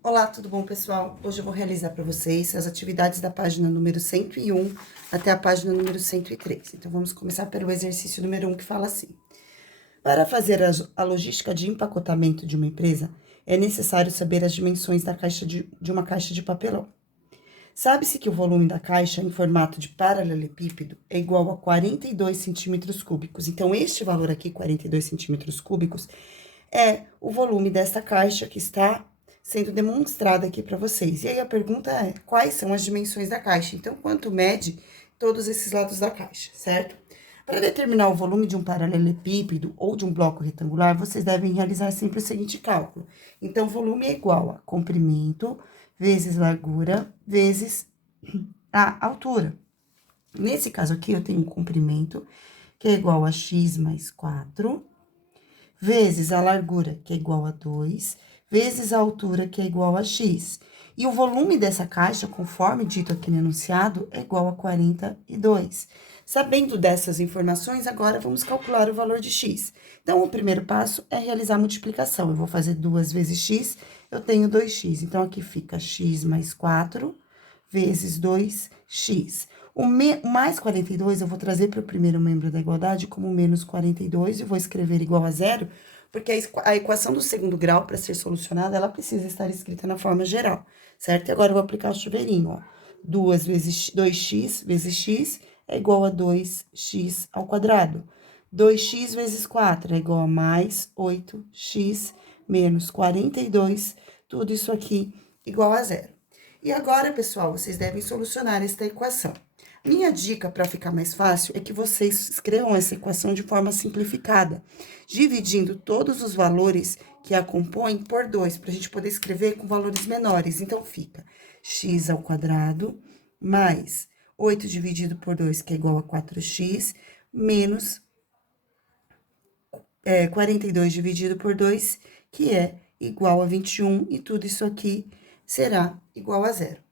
Olá, tudo bom, pessoal? Hoje eu vou realizar para vocês as atividades da página número 101 até a página número 103. Então, vamos começar pelo exercício número 1, que fala assim: para fazer a logística de empacotamento de uma empresa, é necessário saber as dimensões da caixa de uma caixa de papelão. Sabe-se que o volume da caixa em formato de paralelepípedo é igual a 42 centímetros cúbicos. Então, este valor aqui, 42 centímetros cúbicos, é o volume desta caixa que está sendo demonstrada aqui para vocês. E aí a pergunta é: quais são as dimensões da caixa? Então, quanto mede todos esses lados da caixa, certo? Para determinar o volume de um paralelepípedo ou de um bloco retangular, vocês devem realizar sempre o seguinte cálculo. Então, volume é igual a comprimento vezes largura vezes a altura. Nesse caso aqui, eu tenho um comprimento que é igual a x mais 4, vezes a largura, que é igual a 2, vezes a altura, que é igual a x. E o volume dessa caixa, conforme dito aqui no enunciado, é igual a 42. Sabendo dessas informações, agora vamos calcular o valor de x. Então, o primeiro passo é realizar a multiplicação. Eu vou fazer 2 vezes x, eu tenho 2x. Então, aqui fica x mais 4 vezes 2x. O mais 42 eu vou trazer para o primeiro membro da igualdade como menos 42 e vou escrever igual a zero, porque a equação do segundo grau, para ser solucionada, ela precisa estar escrita na forma geral, certo? E agora eu vou aplicar o chuveirinho, ó. 2 vezes 2x vezes x é igual a 2x ao quadrado. 2x vezes 4 é igual a mais 8x menos 42, tudo isso aqui igual a zero. E agora, pessoal, vocês devem solucionar esta equação. Minha dica para ficar mais fácil é que vocês escrevam essa equação de forma simplificada, dividindo todos os valores que a compõem por 2, para a gente poder escrever com valores menores. Então, fica x ao quadrado mais 8 dividido por 2, que é igual a 4x, menos 42 dividido por 2, que é igual a 21, e tudo isso aqui será igual a zero.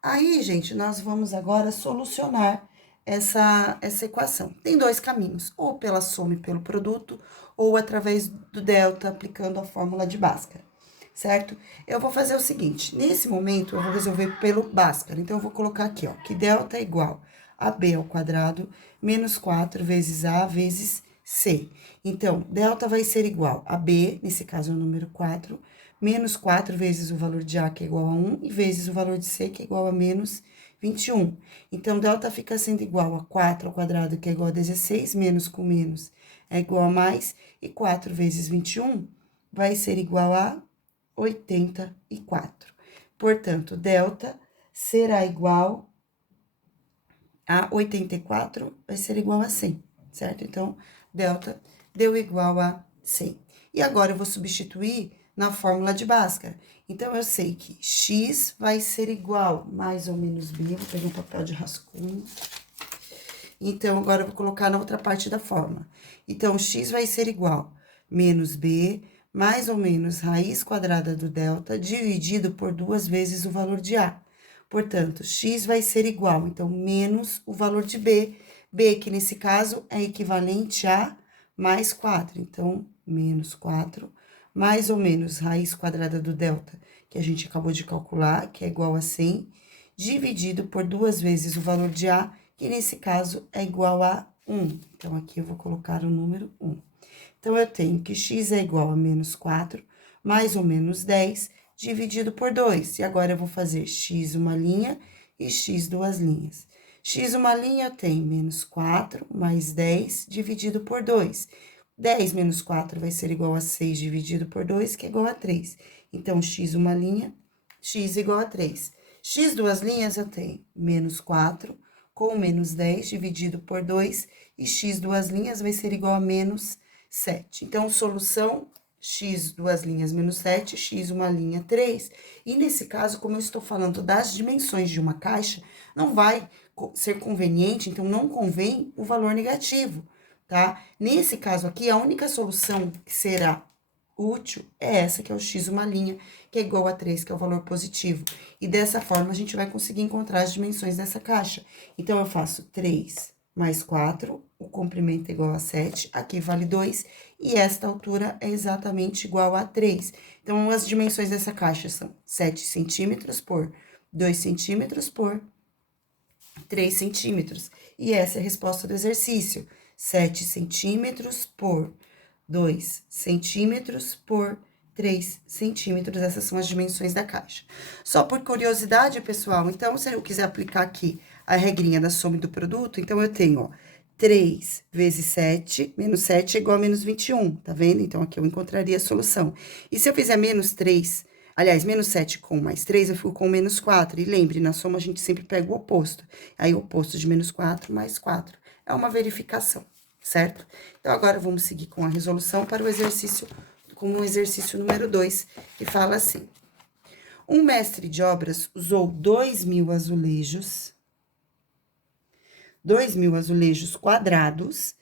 Aí, gente, nós vamos agora solucionar essa equação. Tem dois caminhos, ou pela soma e pelo produto, ou através do delta, aplicando a fórmula de Bhaskara, certo? Eu vou fazer o seguinte, nesse momento, eu vou resolver pelo Bhaskara. Então, eu vou colocar aqui, ó, que delta é igual a b ao quadrado, menos 4 vezes a vezes c. Então, delta vai ser igual a b, nesse caso é o número 4, menos 4 vezes o valor de A, que é igual a 1, e vezes o valor de C, que é igual a menos 21. Então, delta fica sendo igual a 4 ao quadrado, que é igual a 16, menos com menos é igual a mais, e 4 vezes 21 vai ser igual a 84. Portanto, delta será igual a 84, vai ser igual a 100, certo? Então, delta deu igual a 100. E agora, eu vou substituir na fórmula de Bhaskara. Então, eu sei que x vai ser igual mais ou menos b, vou pegar um papel de rascunho. Então, agora eu vou colocar na outra parte da fórmula. Então, x vai ser igual menos b, mais ou menos raiz quadrada do delta, dividido por 2 vezes o valor de a. Portanto, x vai ser igual, então, menos o valor de b, que nesse caso é equivalente a mais 4. Então, menos 4, mais ou menos raiz quadrada do delta, que a gente acabou de calcular, que é igual a 100, dividido por 2 vezes o valor de a, que nesse caso é igual a 1. Então, aqui eu vou colocar o número 1. Então, eu tenho que x é igual a menos 4, mais ou menos 10, dividido por 2. E agora, eu vou fazer x uma linha e x duas linhas. X uma linha, eu tenho menos 4 mais 10, dividido por 2. 10 menos 4 vai ser igual a 6 dividido por 2, que é igual a 3. Então, x uma linha, x igual a 3. X duas linhas, eu tenho menos 4 com menos 10 dividido por 2, e x duas linhas vai ser igual a menos 7. Então, solução, x duas linhas menos 7, x uma linha 3. E nesse caso, como eu estou falando das dimensões de uma caixa, não vai ser conveniente, então não convém o valor negativo, tá? Nesse caso aqui, a única solução que será útil é essa, que é o x uma linha, que é igual a 3, que é o valor positivo. E dessa forma, a gente vai conseguir encontrar as dimensões dessa caixa. Então, eu faço 3 mais 4, o comprimento é igual a 7, aqui vale 2, e esta altura é exatamente igual a 3. Então, as dimensões dessa caixa são 7 centímetros por 2 centímetros por 3 centímetros. E essa é a resposta do exercício. 7 centímetros por 2 centímetros por 3 centímetros. Essas são as dimensões da caixa. Só por curiosidade, pessoal, então, se eu quiser aplicar aqui a regrinha da soma do produto, então, eu tenho, ó, 3 vezes 7, menos 7 é igual a menos 21, tá vendo? Então, aqui eu encontraria a solução. E se eu fizer menos 3, aliás, menos 7 com mais 3, eu fico com menos 4. E lembre, na soma a gente sempre pega o oposto. Aí, o oposto de menos 4 mais 4. É uma verificação, certo? Então, agora vamos seguir com a resolução para o exercício, com o exercício número 2, que fala assim. Um mestre de obras usou 2.000 azulejos, 2.000 azulejos quadrados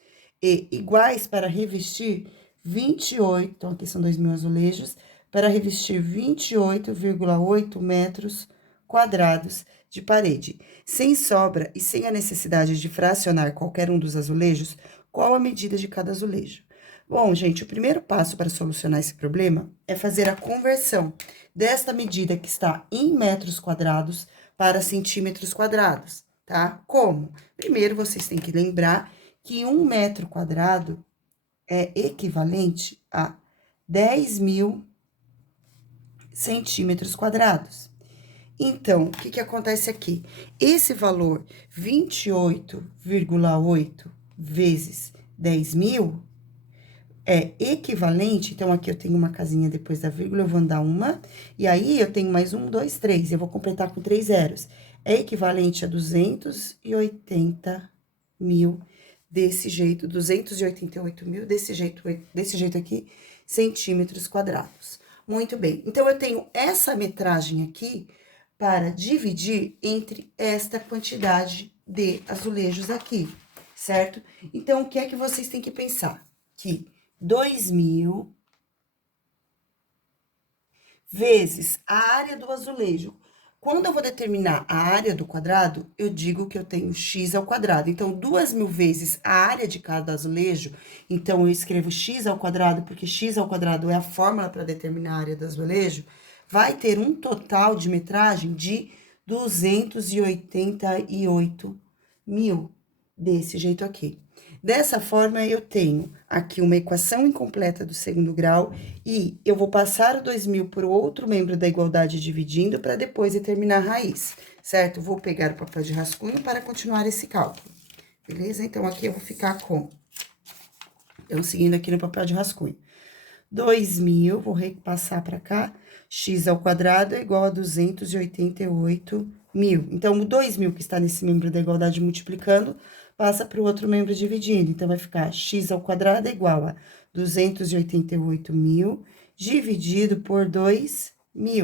e iguais para revestir 28, então aqui são 2.000 azulejos, para revestir 28,8 metros quadrados de parede. Sem sobra e sem a necessidade de fracionar qualquer um dos azulejos, qual a medida de cada azulejo? Bom, gente, o primeiro passo para solucionar esse problema é fazer a conversão desta medida que está em metros quadrados para centímetros quadrados, tá? Como? Primeiro, vocês têm que lembrar que 1 metro quadrado é equivalente a 10.000 centímetros quadrados. Então, o que acontece aqui? Esse valor, 28,8 vezes 10.000, é equivalente, então, aqui eu tenho uma casinha depois da vírgula, eu vou andar uma, e aí eu tenho mais 1, 2, 3, eu vou completar com 3 zeros. É equivalente a 280 mil desse jeito, 288 mil desse jeito aqui, centímetros quadrados. Muito bem, então, eu tenho essa metragem aqui para dividir entre esta quantidade de azulejos aqui, certo? Então, o que é que vocês têm que pensar? Que 2.000 vezes a área do azulejo. Quando eu vou determinar a área do quadrado, eu digo que eu tenho x ao quadrado. Então, 2.000 vezes a área de cada azulejo, então, eu escrevo x ao quadrado, porque x ao quadrado é a fórmula para determinar a área do azulejo, vai ter um total de metragem de 288 mil, desse jeito aqui. Dessa forma, eu tenho aqui uma equação incompleta do segundo grau e eu vou passar o 2.000 por outro membro da igualdade dividindo para depois determinar a raiz, certo? Vou pegar o papel de rascunho para continuar esse cálculo, beleza? Então, aqui eu vou ficar com... Então, seguindo aqui no papel de rascunho. 2.000, vou repassar para cá, x ao quadrado é igual a 288 mil. Então, o 2.000 que está nesse membro da igualdade multiplicando, passa para o outro membro dividindo. Então, vai ficar x ao quadrado é igual a 288 mil dividido por 2.000.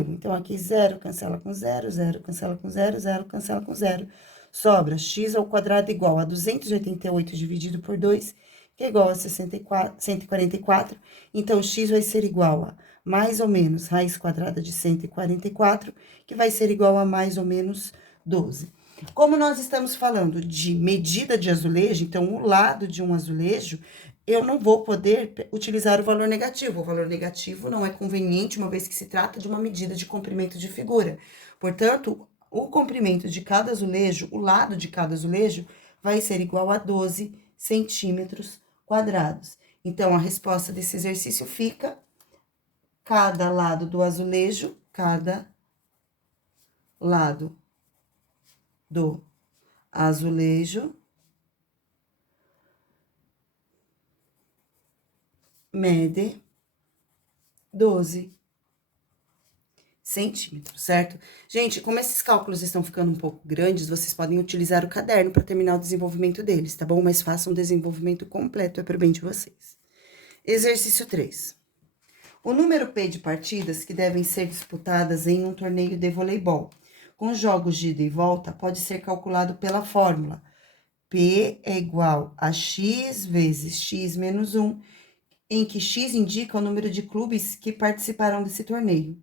Então, aqui 0 cancela com 0, 0 cancela com 0, 0 cancela com 0. Sobra x ao quadrado igual a 288 dividido por 2, que é igual a 144. Então, x vai ser igual a mais ou menos raiz quadrada de 144, que vai ser igual a mais ou menos 12. Como nós estamos falando de medida de azulejo, então, o lado de um azulejo, eu não vou poder utilizar o valor negativo. O valor negativo não é conveniente, uma vez que se trata de uma medida de comprimento de figura. Portanto, o comprimento de cada azulejo, o lado de cada azulejo, vai ser igual a 12 centímetros quadrados. Então, a resposta desse exercício fica: cada lado do azulejo, cada lado do azulejo mede 12 centímetros, certo? Gente, como esses cálculos estão ficando um pouco grandes, vocês podem utilizar o caderno para terminar o desenvolvimento deles, tá bom? Mas façam um desenvolvimento completo, é para o bem de vocês. Exercício 3. O número P de partidas que devem ser disputadas em um torneio de voleibol com jogos de ida e volta pode ser calculado pela fórmula P é igual a x vezes x menos 1, em que x indica o número de clubes que participarão desse torneio.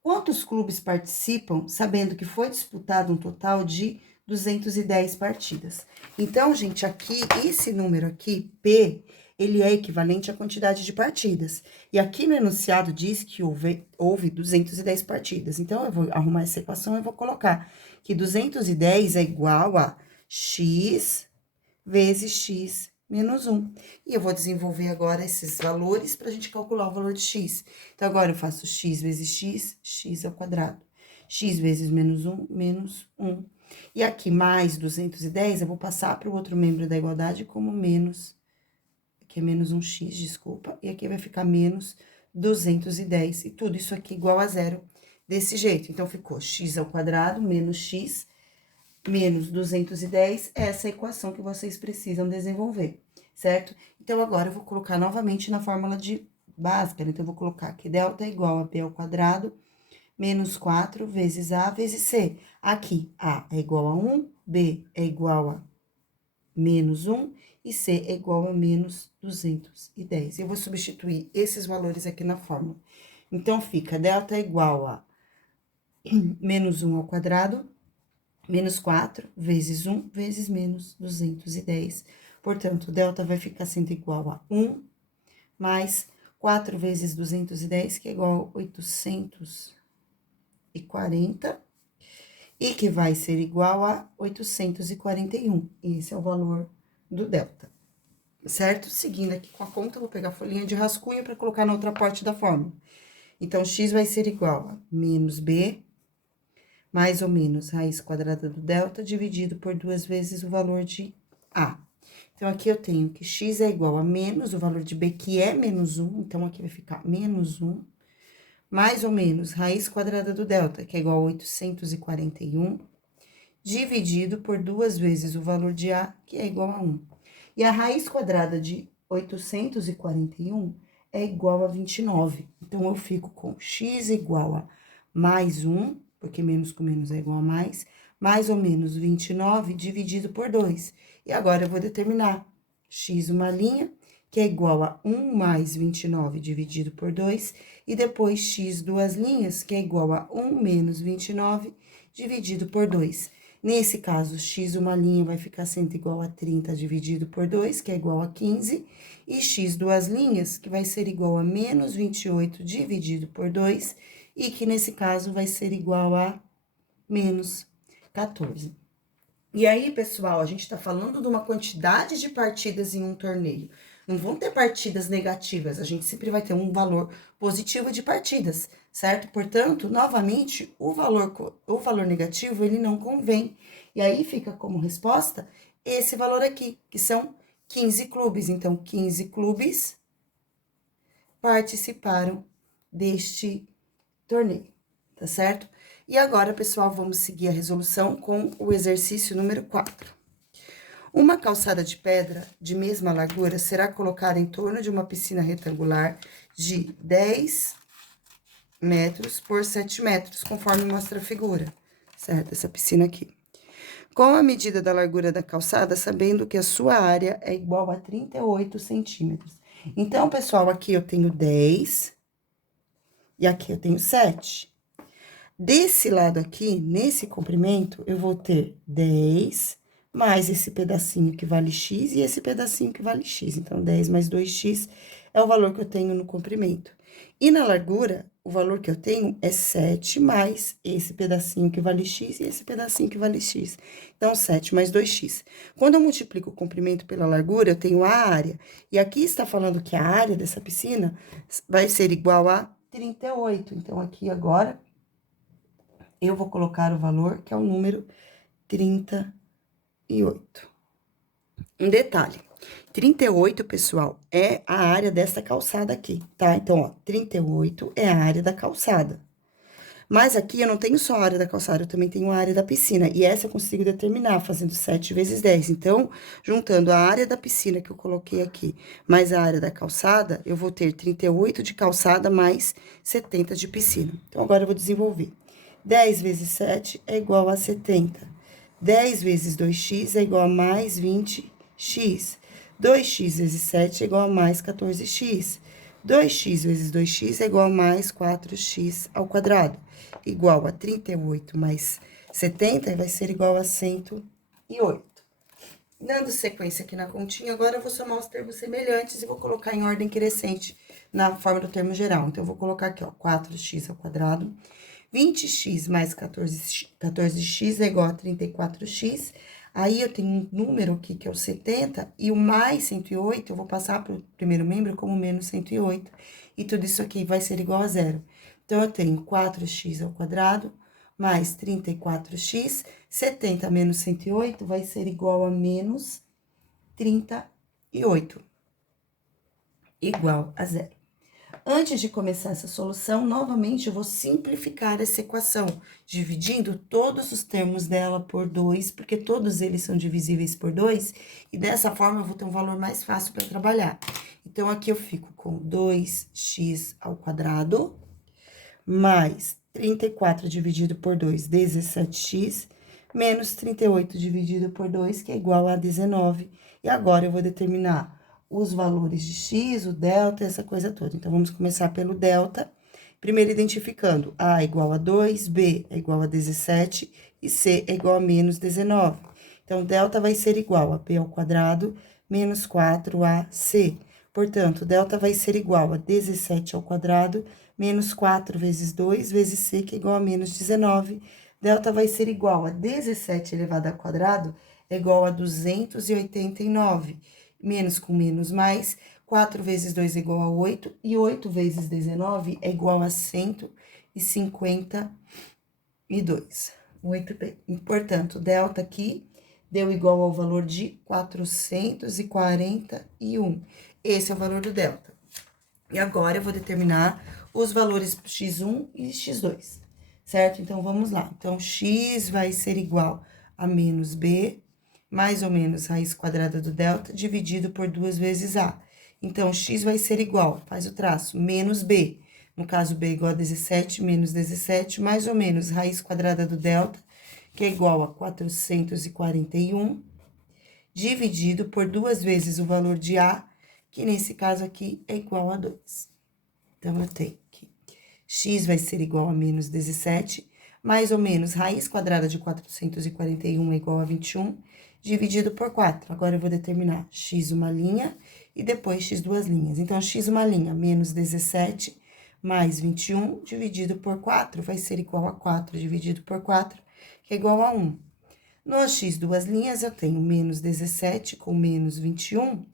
Quantos clubes participam, sabendo que foi disputado um total de 210 partidas? Então, gente, aqui, esse número aqui, P, ele é equivalente à quantidade de partidas. E aqui no enunciado diz que houve 210 partidas. Então, eu vou arrumar essa equação e vou colocar que 210 é igual a x vezes x menos 1. E eu vou desenvolver agora esses valores para a gente calcular o valor de x. Então, agora eu faço x vezes x, x ao quadrado. X vezes menos 1, menos 1. E aqui, mais 210, eu vou passar para o outro membro da igualdade como menos, aqui é menos 1x, desculpa, e aqui vai ficar menos 210, e tudo isso aqui igual a zero, desse jeito. Então, ficou x ao quadrado menos x menos 210, essa é a equação que vocês precisam desenvolver, certo? Então, agora eu vou colocar novamente na fórmula de básica, então, eu vou colocar que delta é igual a b ao quadrado menos 4 vezes A vezes C. Aqui, A é igual a 1, B é igual a menos 1 e C é igual a menos 210. Eu vou substituir esses valores aqui na fórmula. Então, fica delta é igual a menos 1 ao quadrado, menos 4 vezes 1 vezes menos 210. Portanto, delta vai ficar sendo igual a 1 mais 4 vezes 210, que é igual a 840, e que vai ser igual a 841. Esse é o valor do delta, certo? Seguindo aqui com a conta, eu vou pegar a folhinha de rascunho para colocar na outra parte da fórmula. Então, x vai ser igual a menos b, mais ou menos raiz quadrada do delta, dividido por 2 vezes o valor de a. Então, aqui eu tenho que x é igual a menos o valor de b, que é menos 1, então, aqui vai ficar menos 1, mais ou menos raiz quadrada do delta, que é igual a 841, dividido por 2 vezes o valor de A, que é igual a 1. E a raiz quadrada de 841 é igual a 29. Então, eu fico com x igual a mais 1, porque menos com menos é igual a mais ou menos 29 dividido por 2. E agora, eu vou determinar x uma linha, que é igual a 1 mais 29 dividido por 2, e depois x duas linhas, que é igual a 1 menos 29 dividido por 2. Nesse caso, x uma linha vai ficar sendo igual a 30 dividido por 2, que é igual a 15, e x duas linhas, que vai ser igual a menos 28 dividido por 2, e que nesse caso vai ser igual a menos 14. E aí, pessoal, a gente tá falando de uma quantidade de partidas em um torneio. Não vão ter partidas negativas, a gente sempre vai ter um valor positivo de partidas, certo? Portanto, novamente, o valor negativo, ele não convém. E aí, fica como resposta esse valor aqui, que são 15 clubes. Então, 15 clubes participaram deste torneio, tá certo? E agora, pessoal, vamos seguir a resolução com o exercício número 4. Uma calçada de pedra de mesma largura será colocada em torno de uma piscina retangular de 10 metros por 7 metros, conforme mostra a figura, certo? Essa piscina aqui. Com a medida da largura da calçada, sabendo que a sua área é igual a 38 centímetros. Então, pessoal, aqui eu tenho 10 e aqui eu tenho 7. Desse lado aqui, nesse comprimento, eu vou ter 10 mais esse pedacinho que vale x e esse pedacinho que vale x. Então, 10 mais 2x é o valor que eu tenho no comprimento. E na largura, o valor que eu tenho é 7 mais esse pedacinho que vale x e esse pedacinho que vale x. Então, 7 mais 2x. Quando eu multiplico o comprimento pela largura, eu tenho a área. E aqui está falando que a área dessa piscina vai ser igual a 38. Então, aqui agora, eu vou colocar o valor, que é o número 38. Um detalhe, 38, pessoal, é a área dessa calçada aqui, tá? Então, ó, 38 é a área da calçada. Mas aqui eu não tenho só a área da calçada, eu também tenho a área da piscina. E essa eu consigo determinar fazendo 7 vezes 10. Então, juntando a área da piscina que eu coloquei aqui, mais a área da calçada, eu vou ter 38 de calçada mais 70 de piscina. Então, agora eu vou desenvolver. 10 vezes 7 é igual a 70. 10 vezes 2x é igual a mais 20x. 2x vezes 7 é igual a mais 14x. 2x vezes 2x é igual a mais 4x ao quadrado. Igual a 38 mais 70 vai ser igual a 108. Dando sequência aqui na continha, agora eu vou somar os termos semelhantes e vou colocar em ordem crescente na forma do termo geral. Então, eu vou colocar aqui, ó, 4x ao quadrado, 20x mais 14x é igual a 34x. Aí, eu tenho um número aqui, que é o 70, e o mais 108, eu vou passar para o primeiro membro como menos 108. E tudo isso aqui vai ser igual a zero. Então, eu tenho 4x ao quadrado mais 34x, 70 menos 108 vai ser igual a menos 38, igual a zero. Antes de começar essa solução, novamente eu vou simplificar essa equação, dividindo todos os termos dela por 2, porque todos eles são divisíveis por 2, e dessa forma eu vou ter um valor mais fácil para trabalhar. Então, aqui eu fico com 2x ao quadrado, mais 34 dividido por 2, 17x, menos 38 dividido por 2, que é igual a 19. E agora, eu vou determinar os valores de x, o delta, essa coisa toda. Então, vamos começar pelo delta. Primeiro, identificando A igual a 2, B é igual a 17 e C é igual a menos 19. Então, delta vai ser igual a B ao quadrado menos 4AC. Portanto, delta vai ser igual a 17 ao quadrado menos 4 vezes 2 vezes C, que é igual a menos 19. Delta vai ser igual a 17 elevado ao quadrado é igual a 289. Menos com menos mais, 4 vezes 2 é igual a 8, e 8 vezes 19 é igual a 152. Muito bem. E, portanto, delta aqui deu igual ao valor de 441. Esse é o valor do delta. E agora, eu vou determinar os valores x1 e x2, certo? Então, vamos lá. Então, x vai ser igual a menos b, mais ou menos raiz quadrada do delta, dividido por 2 vezes a. Então, x vai ser igual, faz o traço, menos b. No caso, b é igual a 17, menos 17, mais ou menos raiz quadrada do delta, que é igual a 441, dividido por 2 vezes o valor de a, que nesse caso aqui é igual a 2. Então, eu tenho que x vai ser igual a menos 17, mais ou menos raiz quadrada de 441 é igual a 21, dividido por 4. Agora, eu vou determinar x uma linha e depois x duas linhas. Então, x uma linha, menos 17 mais 21, dividido por 4, vai ser igual a 4 dividido por 4, que é igual a 1. No x duas linhas, eu tenho menos 17 com menos 21,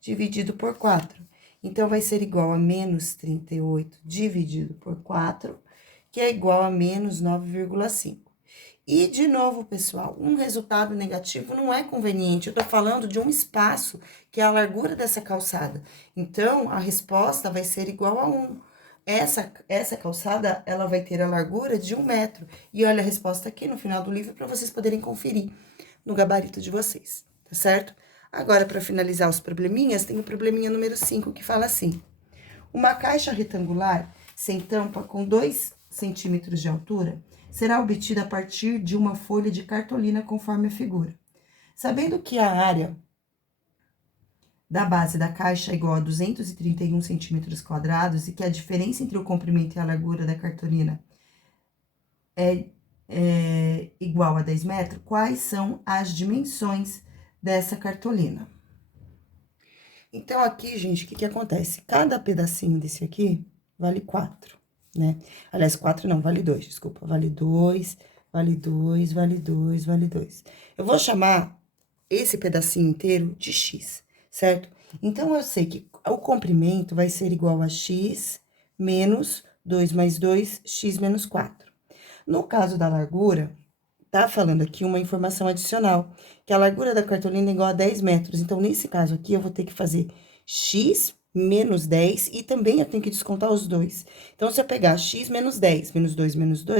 dividido por 4. Então, vai ser igual a menos 38 dividido por 4, que é igual a menos 9,5. E, de novo, pessoal, um resultado negativo não é conveniente. Eu tô falando de um espaço, que é a largura dessa calçada. Então, a resposta vai ser igual a 1. Essa calçada, ela vai ter a largura de 1 metro. E olha a resposta aqui no final do livro, para vocês poderem conferir no gabarito de vocês, tá certo? Agora, para finalizar os probleminhas, tem o probleminha número 5, que fala assim: uma caixa retangular sem tampa com 2 centímetros de altura será obtida a partir de uma folha de cartolina conforme a figura. Sabendo que a área da base da caixa é igual a 231 centímetros quadrados e que a diferença entre o comprimento e a largura da cartolina é igual a 10 metros, quais são as dimensões dessa cartolina? Então, aqui, gente, o que acontece? Cada pedacinho desse aqui vale 4, né? Aliás, 4 não, vale 2, desculpa. Vale 2, vale 2, vale 2, vale 2. Eu vou chamar esse pedacinho inteiro de x, certo? Então, eu sei que o comprimento vai ser igual a x menos 2 mais 2, x menos 4. No caso da largura, tá falando aqui uma informação adicional, que a largura da cartolina é igual a 10 metros. Então, nesse caso aqui, eu vou ter que fazer x menos 10 e também eu tenho que descontar os dois. Então, se eu pegar x menos 10, menos 2,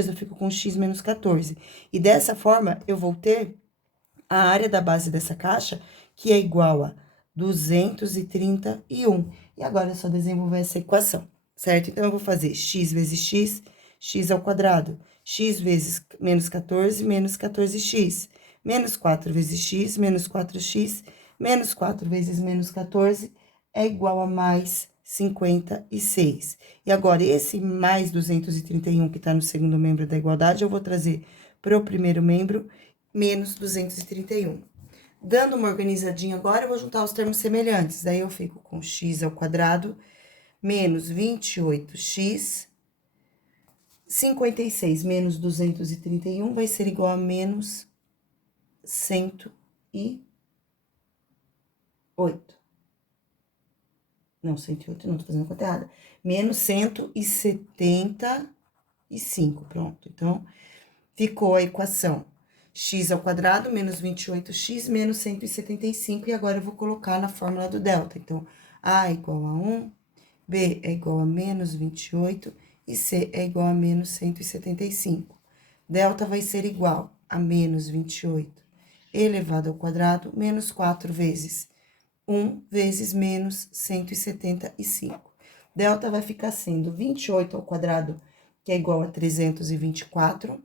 eu fico com x menos 14. E dessa forma, eu vou ter a área da base dessa caixa, que é igual a 231. E agora, é só desenvolver essa equação, certo? Então, eu vou fazer x vezes x, x ao quadrado. X vezes menos 14, menos 14x. Menos 4 vezes x, menos 4x, menos 4 vezes menos 14 é igual a mais 56. E agora, esse mais 231 que tá no segundo membro da igualdade, eu vou trazer para o primeiro membro, menos 231. Dando uma organizadinha agora, eu vou juntar os termos semelhantes. Daí, eu fico com x ao quadrado menos 28x, 56 menos 231 vai ser igual a menos 108. Não, 108, não, tô fazendo a conta errada. Menos 175, pronto. Então, ficou a equação x ao quadrado menos 28x menos 175, e agora eu vou colocar na fórmula do delta. Então, A é igual a 1, B é igual a menos 28 e C é igual a menos 175. Delta vai ser igual a menos 28 elevado ao quadrado menos 4 vezes 1 vezes menos 175. Delta vai ficar sendo 28 ao quadrado, que é igual a 324,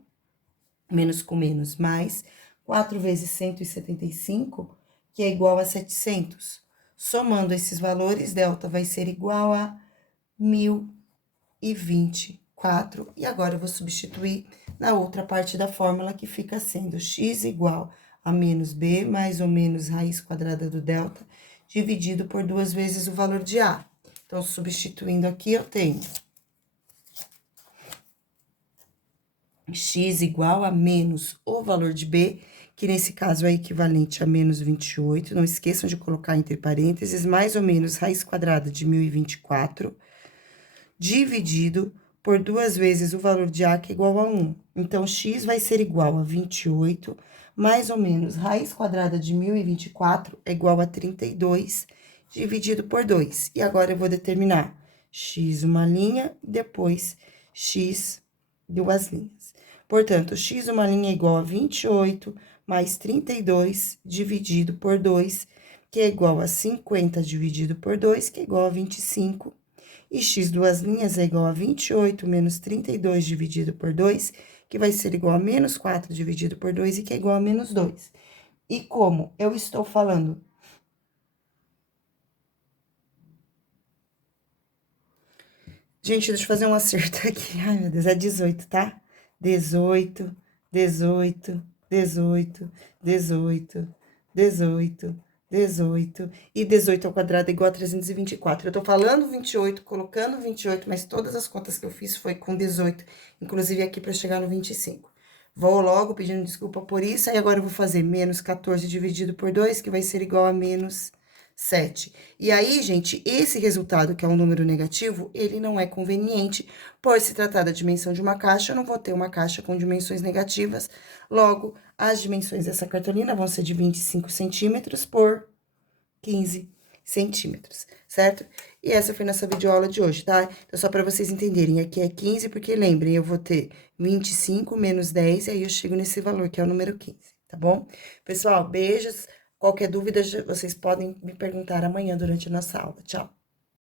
menos com menos, mais 4 vezes 175, que é igual a 700. Somando esses valores, delta vai ser igual a 1024. E agora, eu vou substituir na outra parte da fórmula, que fica sendo x igual a menos b mais ou menos raiz quadrada do delta, dividido por 2 vezes o valor de A. Então, substituindo aqui, eu tenho x igual a menos o valor de B, que nesse caso é equivalente a menos 28. Não esqueçam de colocar entre parênteses, mais ou menos raiz quadrada de 1024, dividido por 2 vezes o valor de A, que é igual a 1. Então, x vai ser igual a 28, mais ou menos raiz quadrada de 1024 é igual a 32, dividido por 2. E agora, eu vou determinar x uma linha, depois x duas linhas. Portanto, x uma linha é igual a 28 mais 32 dividido por 2, que é igual a 50 dividido por 2, que é igual a 25. E x duas linhas é igual a 28 menos 32 dividido por 2, que vai ser igual a menos 4 dividido por 2, e que é igual a menos 2. E como eu estou falando... Gente, deixa eu fazer um acerto aqui. Ai, meu Deus, é 18, tá? 18, 18, 18, 18, 18, 18. E 18 ao quadrado é igual a 324. Eu tô falando 28, colocando 28, mas todas as contas que eu fiz foi com 18, inclusive aqui para chegar no 25. Vou logo pedindo desculpa por isso, aí agora eu vou fazer menos 14 dividido por 2, que vai ser igual a menos 7. E aí, gente, esse resultado, que é um número negativo, ele não é conveniente, por se tratar da dimensão de uma caixa, eu não vou ter uma caixa com dimensões negativas, logo, as dimensões dessa cartolina vão ser de 25 centímetros por 15 centímetros, certo? E essa foi nossa videoaula de hoje, tá? Então, só para vocês entenderem, aqui é 15, porque lembrem, eu vou ter 25 menos 10, e aí eu chego nesse valor, que é o número 15, tá bom? Pessoal, beijos. Qualquer dúvida, vocês podem me perguntar amanhã durante a nossa aula. Tchau!